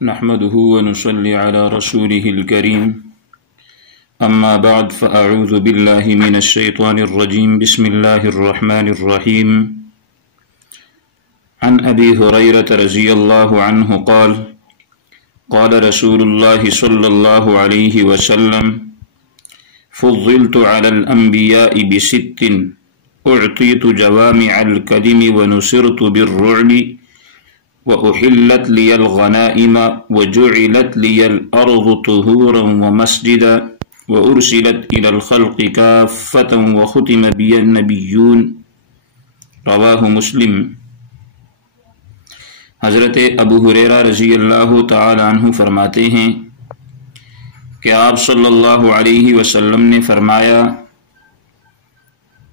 نحمده ونصلي على رسوله الكريم أما بعد فأعوذ بالله من الشيطان الرجيم بسم الله الرحمن الرحيم عن أبي هريرة رضي الله عنه قال قال رسول الله صلى الله عليه وسلم فضلت على الأنبياء بست أعطيت جوامع الكلم ونصرت بالرعب وأحلت لي الغنائم وجعلت لي الأرض طهورا ومسجدا وأرسلت إلى الخلق كافة وختم بي النبيون رواہ مسلم۔ حضرت ابو ہریرہ رضی اللہ تعالی عنہ فرماتے ہیں کہ آپ صلی اللہ علیہ وسلم نے فرمایا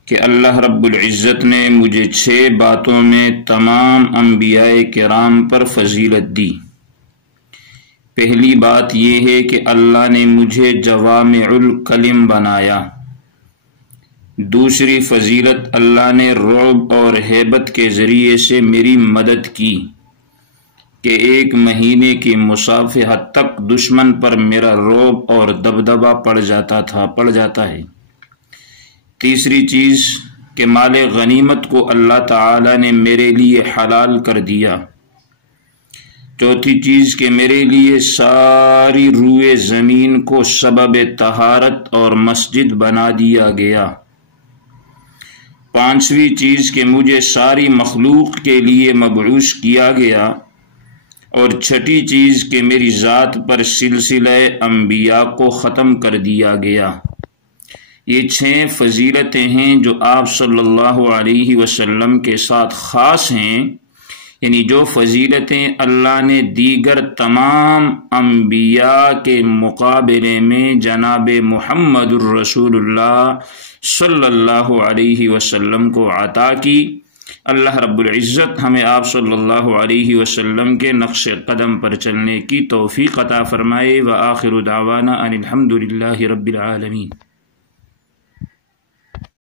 کہ اللہ رب العزت نے مجھے 6 باتوں میں تمام انبیاء کرام پر فضیلت دی۔ پہلی بات یہ ہے کہ اللہ نے مجھے جوامع الکلم بنایا۔ دوسری فضیلت، اللہ نے رعب اور ہیبت کے ذریعے سے میری مدد کی کہ 1 مہینے کی مصافحت تک دشمن پر میرا رعب اور دبدبہ پڑ جاتا ہے۔ تیسری چیز کہ مال غنیمت کو اللہ تعالی نے میرے لیے حلال کر دیا۔ چوتھی چیز کہ میرے لیے ساری روئے زمین کو سبب طہارت اور مسجد بنا دیا گیا۔ پانچویں چیز کہ مجھے ساری مخلوق کے لیے مبعوث کیا گیا۔ اور چھٹی چیز کہ میری ذات پر سلسلہ انبیاء کو ختم کر دیا گیا۔ یہ 6 فضیلتیں ہیں جو آپ صلی اللہ علیہ وسلم کے ساتھ خاص ہیں، یعنی جو فضیلتیں اللہ نے دیگر تمام انبیاء کے مقابلے میں جناب محمد الرسول اللہ صلی اللہ علیہ وسلم کو عطا کی۔ اللہ رب العزت ہمیں آپ صلی اللہ علیہ وسلم کے نقش قدم پر چلنے کی توفیق عطا فرمائے۔ وآخر دعوانا ان الحمد للہ رب العالمین۔